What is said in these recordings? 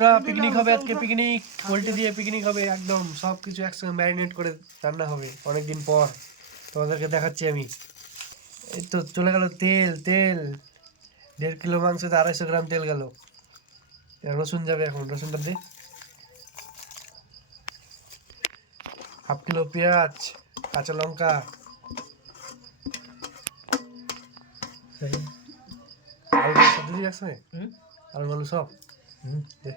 Picnic হবে আজকে, picnic poultry দিয়ে পিকনিক হবে, একদম সবকিছু একসঙ্গে ম্যারিনেট করে রান্না হবে অনেকদিন পর। তোমাদেরকে দেখাচ্ছি আমি। এই তো চলে গেল তেল, 1.5 কিলো মাংসতে 250 গ্রাম তেল গেল। রসুন যাবে এখন, রসুনটা দে। 1/2 কিলো পেঁয়াজ, কাঁচা লঙ্কা, আলু সব দিবি একসঙ্গে, আলু সব দে।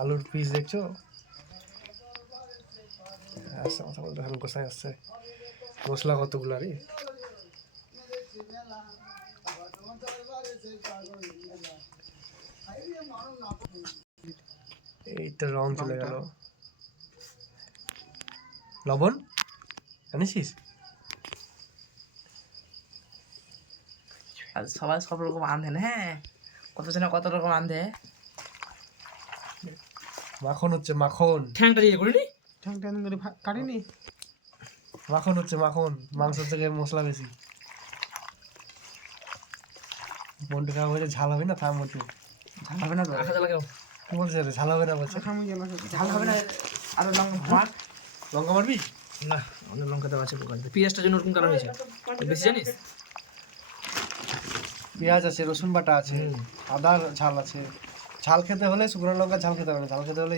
আলুর পিস দেখছো, আসছে কথা বলতে এখন কোথায় আসছে। মশলা কতগুলো রে, এইটা রং চলে গেল। লবণ আনিস? আর সবাই সব রকম আন্ধে না, হ্যাঁ কত জন কত রকম আন্ধে। মাখন হচ্ছে, মাখন। ঠ্যাংটা দিয়ে করিনি, ঠ্যাংটা করে কাটিনি। মাখন হচ্ছে, মাখন। মাংসের থেকে মশলা বেশি। মনটা খারাপ হয়ে ঝাল হবে না, থাম একটু। ঝাল হবে না তো, আখা জ্বালা কেউ কি বলছে রে, ঝাল হবে না বলছে? ঝাল হবে না। আর লঙ্কা লঙ্কা মারবি না, অনেক লঙ্কা দেওয়া আছে দোকানে। পেঁয়াজটার জন্য ওরকম কালার হয়েছে, বেশি জানিস। পেঁয়াজ আছে, রসুন বাটা আছে, আদার ঝাল আছে। ঝাল খেতে হলে শুকনো লঙ্কা ঝাল খেতে হবে না, ঝাল খেতে হলে